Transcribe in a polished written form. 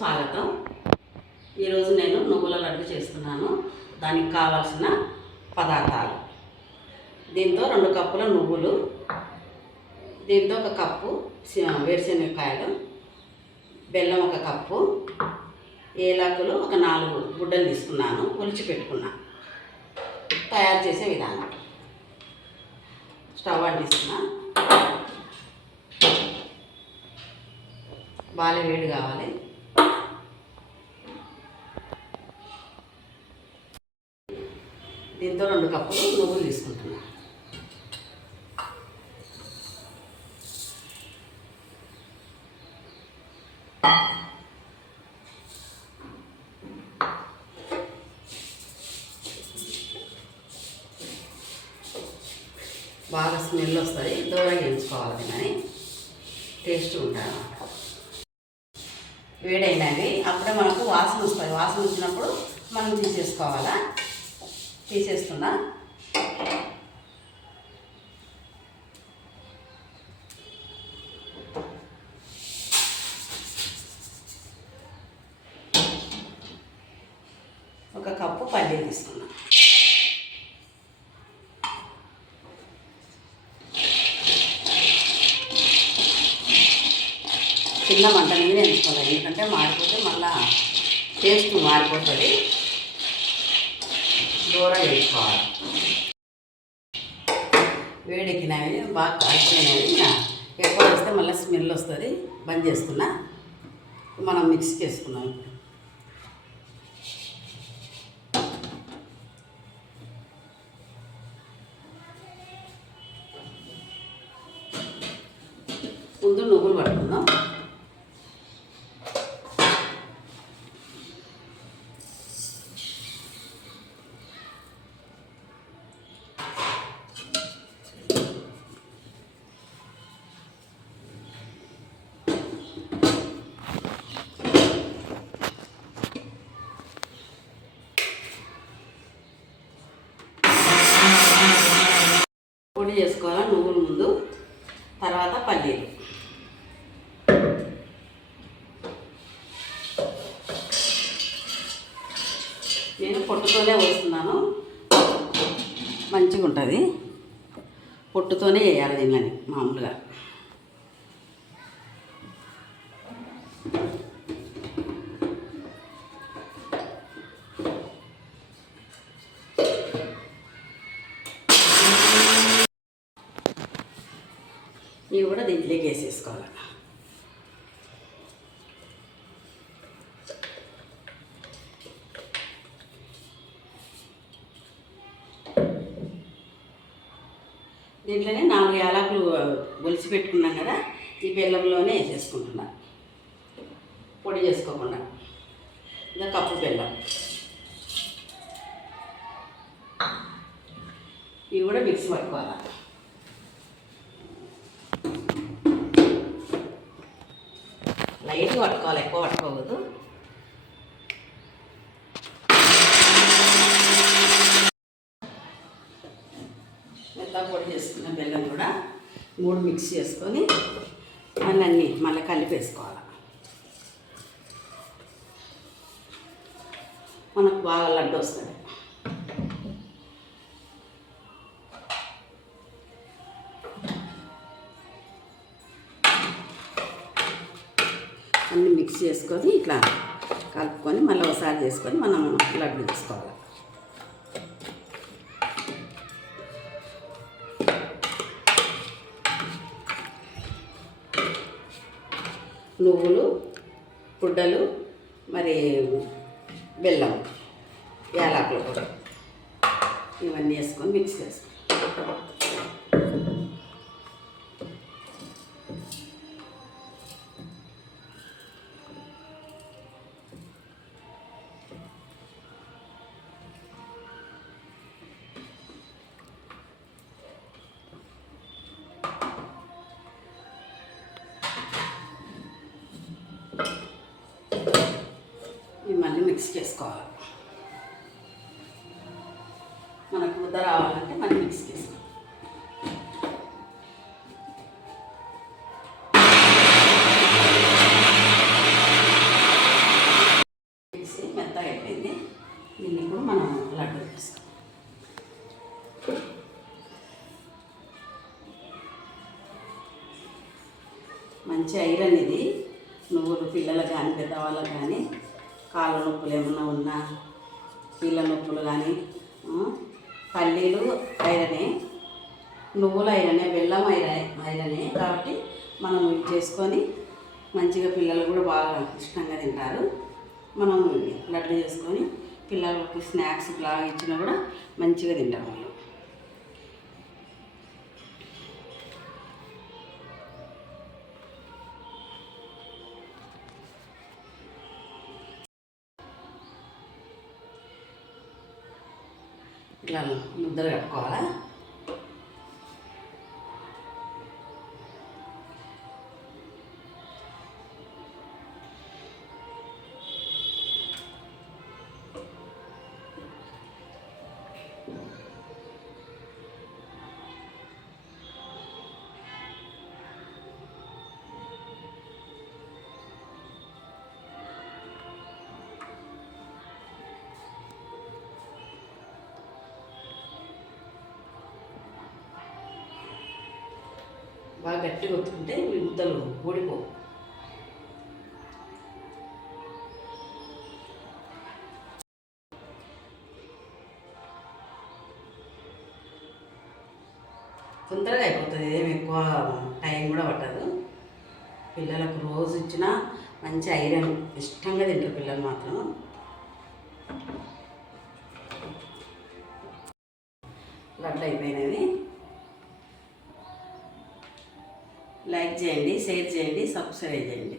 స్వాగతం. ఈరోజు నేను నువ్వుల లడ్డు చేస్తున్నాను. దానికి కావాల్సిన పదార్థాలు: దీంతో 2 కప్పుల నువ్వులు, దీంతో 1 కప్పు వేరుశనగకాయలు, బెల్లం 1 కప్పు, ఏలకులు 4 గుడ్డలు తీసుకున్నాను, ఒలిచి పెట్టుకున్నాను. తయారు చేసే విధానం: స్టవ్ అంటిస్తున్నా, బాగా వేడి కావాలి. దీంతో 2 కప్పులు నువ్వులు తీసుకుంటున్నా. బాగా స్మెల్ వస్తుంది, దూరంగా వేయించుకోవాలి, కానీ టేస్ట్ ఉంటుంది అన్నమాట. వేడైందండి, అప్పుడే మనకు వాసన వస్తుంది. వాసన వచ్చినప్పుడు మనం తీసేసుకోవాలా. తీసేస్తున్నా. ఒక కప్పు పల్లీలు తీసుకున్నా. చిన్న మంట మీద ఎంచుకోవాలి, ఎందుకంటే మాడిపోతే మళ్ళా టేస్ట్ మారిపోతుంది. దూరంగా వేసుకోవాలి. వేడెక్కినవి బాగా కాల్చినవి ఎక్కువ వేస్తే మళ్ళీ స్మెల్ వస్తుంది. బంద్ చేస్తున్నా. మనం మిక్స్ చేసుకున్నాం. ముందు నువ్వులు పట్టుకుందాం. పొడి చేసుకోవాలి నువ్వులు ముందు, తర్వాత పల్లీలు. నేను పొట్టుతోనే వేస్తున్నాను, మంచిగా ఉంటుంది. పొట్టుతోనే వేయాలి దీన్ని మామూలుగా. ఇవి కూడా దీంట్లోకి వేసేసుకోవాలి. దీంట్లోనే 4 యాలకులు ఒలిచి పెట్టుకున్నాం కదా, ఈ బెల్లంలోనే వేసేసుకుంటున్నా, పొడి చేసుకోకుండా. ఇంకా కప్పు బెల్లం. ఇవి కూడా మిక్సీ పట్టుకోవాలి. లైట్గా పట్టుకోవాలి, ఎక్కువ పట్టుకోవద్దు. మెత్తగా పొడి చేసుకున్న బెల్లం కూడా 3 మిక్స్ చేసుకొని మళ్ళీ కలిపేసుకోవాలి. మనకు బాగా లడ్డు వస్తుంది. అన్నీ మిక్స్ చేసుకొని ఇట్లా కలుపుకొని మళ్ళీ ఒకసారి చేసుకొని మనం లడ్డు చేసుకోవాలి. నువ్వులు, గుడ్డలు, మరి బెల్లం, యాలకులు కూడా ఇవన్నీ వేసుకొని మిక్స్ చేసుకోవాలి. మళ్ళీ మిక్స్ చేసుకోవాలి. మనకు ముద్ద రావాలంటే మళ్ళీ మిక్స్ చేసుకోవాలి. మంచి ఐరన్ ఇది. నువ్వులు పిల్లలకు కానీ పెద్దవాళ్ళకు కానీ కాళ్ళ నొప్పులు ఏమన్నా ఉన్నా, కీళ్ళ నొప్పులు కానీ, పల్లీలు ఐరనే, నువ్వులు ఐరనే, బెల్లం ఐరనే. కాబట్టి మనం ఇవి చేసుకొని మంచిగా పిల్లలు కూడా బాగా ఇష్టంగా తింటారు. మనం లడ్డు చేసుకొని పిల్లలకు స్నాక్స్ లాగా ఇచ్చినా కూడా మంచిగా తింటారు వాళ్ళు. ఇట్లా ముద్దలు కట్టుకోవాలా. బాగా గట్టిగా ఒత్తుకుంటే మీ ముద్దలు ఊడిపోవు. తొందరగా అయిపోతుంది, ఏమి ఎక్కువ టైం కూడా పట్టదు. పిల్లలకు రోజు ఇచ్చినా మంచి ఐరన్ ఇష్టంగా తింటారు పిల్లలు మాత్రం. లడ్డు అయిపోయినది. లైక్ చేయండి, షేర్ చేయండి, సబ్స్క్రైబ్ చేయండి.